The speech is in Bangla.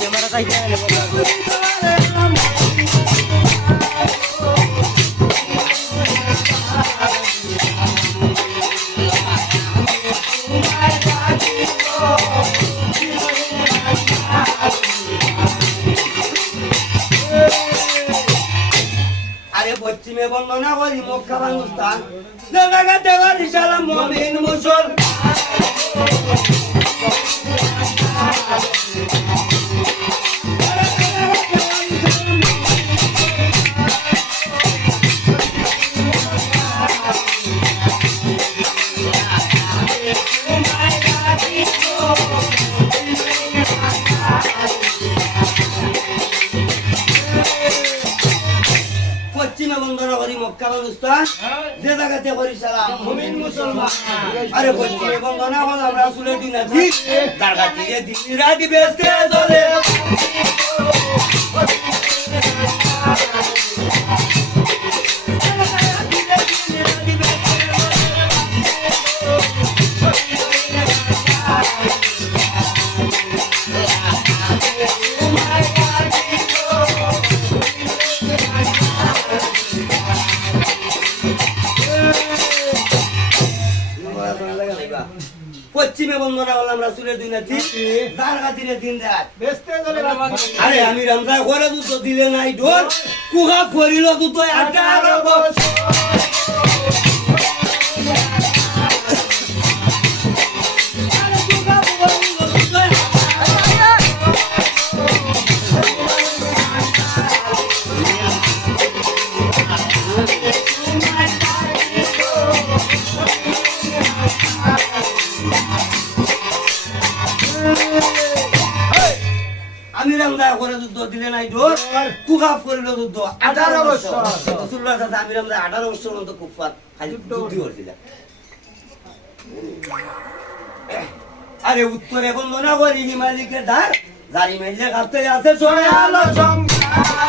ক্যামেরা কাইতে আরে পশ্চিমে বন্দনা করি মক্কা বাংলাদেশ জায়গা দেওয়ার ইশারা মুমিন মুসল পশ্চিমে বন্দনা করি মক্কা বাংলাদেশ যে জায়গাতে করি সালাম মুমিন মুসলমান আরে পশ্চিমে বন্দনা হল আমরা রাসূলের দিন আছি জায়গা থেকে দিন রাত বেস্তে চলে পশ্চিমে বন্দনা বললাম রাসূলের দিন আছি জায়গা দিনে দিন রাত বেস্তে চলে আরে আমি রামজা করে দুটো দিলে নাই ঢোল কুহা করিল দুটো 18 বছর আমি রামজা করে যুদ্ধ দিলে নাই ঢোল কুহা করিল যুদ্ধ 18 বছর রাসূলুল্লাহ সাল্লাল্লাহু আমি রামজা 18 বছর পর্যন্ত কুফার খালি যুদ্ধ করছিল আরে উত্তরে বন্দনা করি হিমালয়কে ধার জারি মাইলে কাছে আছে চলে আলো সংসার